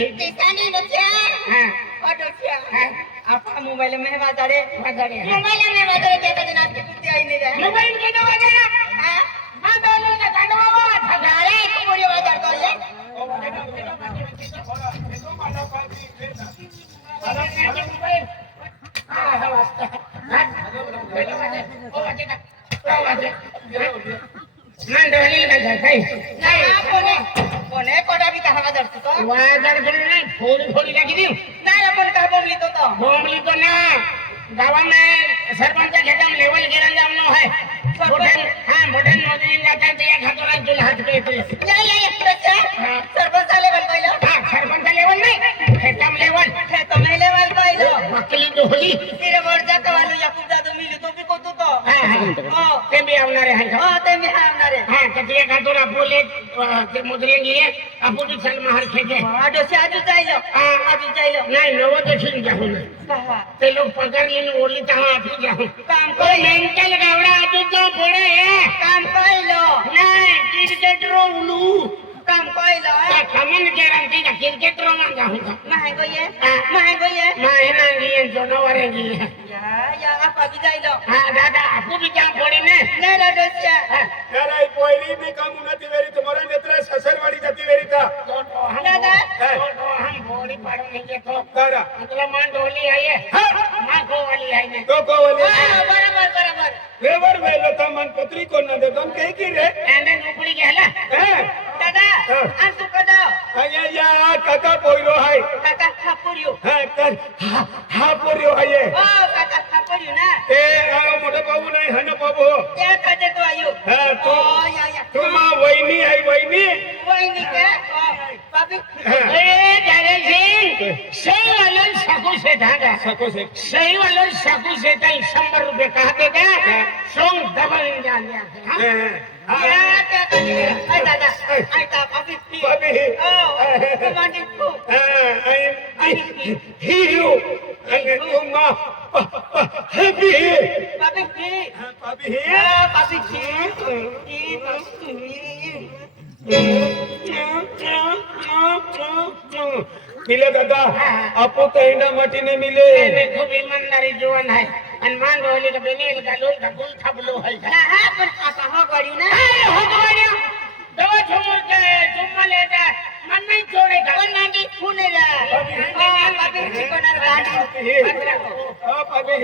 ही किसानी नोचिया हां ऑटोचिया हां आपा मोबाइल में बाजारे वाजड़े मोबाइल में बाजारे क्या कहते ना कुत्ते आई नहीं रहे मोबाइल के दवा गया हां मां दोनों का गंडवा ठगारे कोड़ी बाजार तो ये मंडळी का काही नाही कोणे कोणे कोडा भी कहा धरतो तो वाजड़ नाही थोड़ी थोड़ी लगी दी नाही आपण काय बोलली तो बोमली तो ना गावा में सरपंच खेतम लेवल गिरन जामनो है मोठन हां मोठन मोदी जाता ते एक हातोरा तुला हात के येते या सरपंच लेवल पहिलं हां सरपंच लेवल नाही खेतम लेवल खेतम लेवल पहिलं मकली डोली तेरे वरजा कवालो याकूब जादू मिली तो भी कोतो तो हां ते भी आवणारे हैं हो ते मी हावणारे हां ते एक हातोरा बोले ते मुद्रेंगी आपण भी चल मार खेते आडोशी आजू जायलो आजू जायलो नाही नव दक्षिण जाऊ ना कहा ते लोग पगार लेने ओली तहा आफी जाऊ काम तो मेंटल गावडा आजू तो पडे काम पाहिलो नाही क्रिकेट रो उलू काम पाहिलो त्या कमन गॅरंटी का क्रिकेट रो ना जाऊ का महागो ये माहे नांगी जनवरे गी या आपा भी जायलो हां दादा आपू भी जा पडे ने नाही आडोशिया याराई पोयली भी काम उन्नति वेरी तुम्हारा नेत्र ससरवाड़ी जाती वेरी था दादा हम बॉडी पाड़ो नहीं के तो दादा मतलब मान डोली आई है मां को वाली आई ने तो को वाले बरोबर लेवर वेलो था मन पत्री को न दे तुम कह की रे एंडे नौकरी गेला हैं दादा आन तू कदा अया या काका पोयरो है काका खापुरियो हां कर हा पोरियो है ये ओ काका खापुरियो ना ए आ मोठा बाबू नाही हन बाबू त्या काजे तो आयो हां तो या तुमा वहिनी है वहिनी वहिनी का बाबी ए दादा सिंह सही वाला साकू से धागा सको से सही वाला साकू से ताई 100 रुपए कहा देगा सोंग डबल जान दिया हां क्या काजे आई दादा आई ता बाबी बाबी ओ कमांडी को आई हीरो अने तुमा हैप्पी बाबी की बाबी बाबी की मिले दादा आपो तो इंडा माटी ने मिले मैं खूब ईमानदारी जुआन है हनुमान रोली का बेनील का लोल का गुल थबलो है ना हा पण काका हो गड़ी ना हो गया दवा छोड़ के चुम्मा लेता मन नहीं छोड़ेगा पण नांडी पुणे रा बाबी चिकनर गाडी बाबी